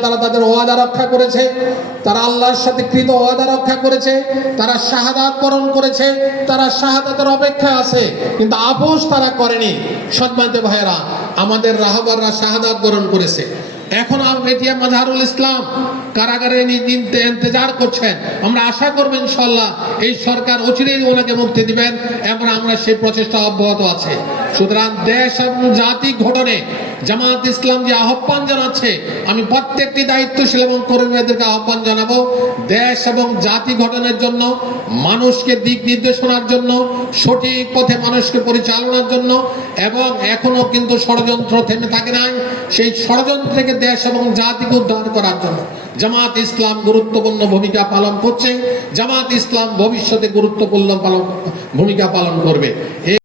তারা রক্ষা করেছে, তারা আল্লাহর সাথে কৃত ওয়াদা রক্ষা করেছে, তারা শাহাদাত বরণ করেছে, তারা শাহাদাতের অপেক্ষা আছে, কিন্তু আপোষ তারা করেনি। সম্মানিত ভাইয়েরা, আমাদের রাহবাররা শাহাদাত বরণ করেছে। এখন মেটিয়া মাজাহারুল ইসলাম কারাগারে ইন্তজার করছেন। আমরা আশা করব ইনশাল্লাহ এই সরকার অচিরেই ওনাকে মুক্তি দিবেন এবং আমরা সেই প্রচেষ্টা অব্যাহত আছে। সুতরাং দেশ এবং জাতি ঘটনে জামাত ইসলাম যে আহ্বান জানাচ্ছে, আমি প্রত্যেকটি দায়িত্বশীল এবং কর্মীদেরকে আহ্বান জানাব, দেশ এবং জাতি গঠনের জন্য, মানুষকে দিক নির্দেশনার জন্য, সঠিক পথে মানুষকে পরিচালনার জন্য, এবং এখনও কিন্তু ষড়যন্ত্র থেমে থাকে নাই, সেই ষড়যন্ত্রকে দেশ এবং জাতিকে উদ্ধার করার জন্য। জামাত ইসলাম গুরুত্বপূর্ণ ভূমিকা পালন করছে জামাত ইসলাম ভবিষ্যতে গুরুত্বপূর্ণ পালন, ভূমিকা পালন করবে।